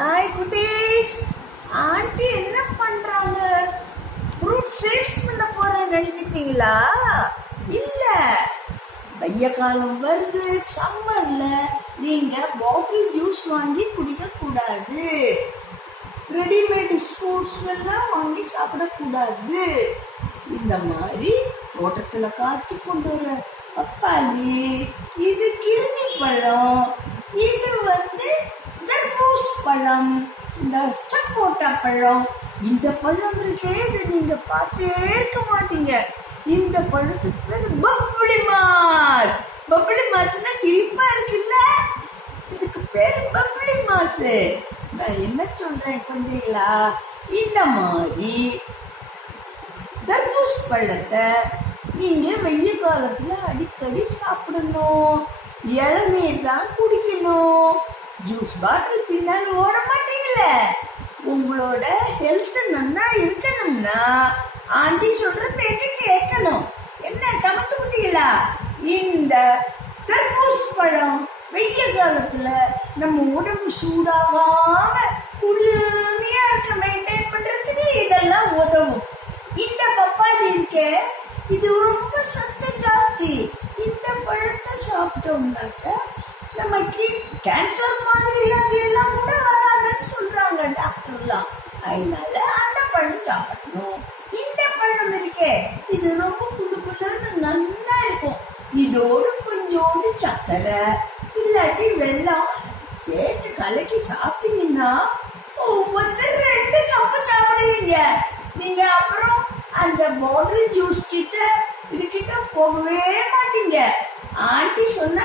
Hi குட்டீஸ். Aunty என்ன பண்றாங்க? ஃப்ரூட் சேல்ஸ் பண்ண போறேன்னு நினைச்சிட்டீங்களா? இல்ல, வெய்ய காலம் வருது. சம்மர்ல நீங்க பாட்டில் ஜூஸ் வாங்கி குடிக்க கூடாது. ரெடிமேட் ஃப்ரூட்ஸ் எல்லாம் வாங்கி சாப்பிடக்கூடாது. இந்த மாதிரி தோட்டத்துல காய்ச்சி கொண்டு வர பப்பாளி, இது கிருணி பழம், இது தர்பூஸ் பழம், இந்த சப்போட்டா பழம். இந்த பழம் இருக்கே, இதை நீங்க பார்த்தே இருக்க மாட்டீங்க. இந்த பழத்துக்கு பேர் பப்ளி மாஸ். பப்ளி மாஸ்னா சிரிப்பா இருக்குல்ல, இதுக்கு பேர் பப்ளி மாஸ். நான் என்ன சொல்றேன் கொஞ்சங்களா? இந்த மாதிரி தர்பூஸ் பழத்தை நீங்க வெய்ய காலத்துல அடிக்கடி சாப்பிடணும். இளநீர் தான் குடிக்கணும். ஜூஸ் பாட்டில் பின்னால் ஓட மாட்டீங்களே. உங்களோட ஹெல்த் நல்லா இருக்கணும்னா ஆண்டி சொல்ற பேச்சை கேட்கணும். என்ன சமத்து குட்டிகளா? இந்த தர்பூஸ் பழம் வெய்ய காலத்துல நம்ம உடம்பு சூடாகாம குளுமையா இருக்க மெயின்டைன் பண்றதுக்கு இதெல்லாம் உதவும். இந்த பப்பாளி இருக்கே, இது ரொம்ப சத்து ஜாஸ்தி. இந்த பழத்தை சாப்பிட்டோம்னாக்க நமக்கு கேன்சர் மாதிரி வியாதி எல்லாம் கூட வராதுன்னு சொல்றாங்க டாக்டர்லாம். அதனால அந்த பழம் சாப்பிடணும். இந்த பழம் இருக்கே, இது ரொம்ப குளுன்னு நல்லா இருக்கும். இதோடு கொஞ்சோண்டு சர்க்கரை இல்லாட்டி வெல்லம் சேர்த்து கலக்கி சாப்பிட்டீங்கன்னா ஒவ்வொருத்தர் 2 கப்பு சாப்பிடுவீங்க. நீங்க அப்புறம் அந்த பாட்டில் ஜூஸ் கிட்ட இதுகிட்ட போகவே மாட்டீங்க. ஆண்டி சொன்னா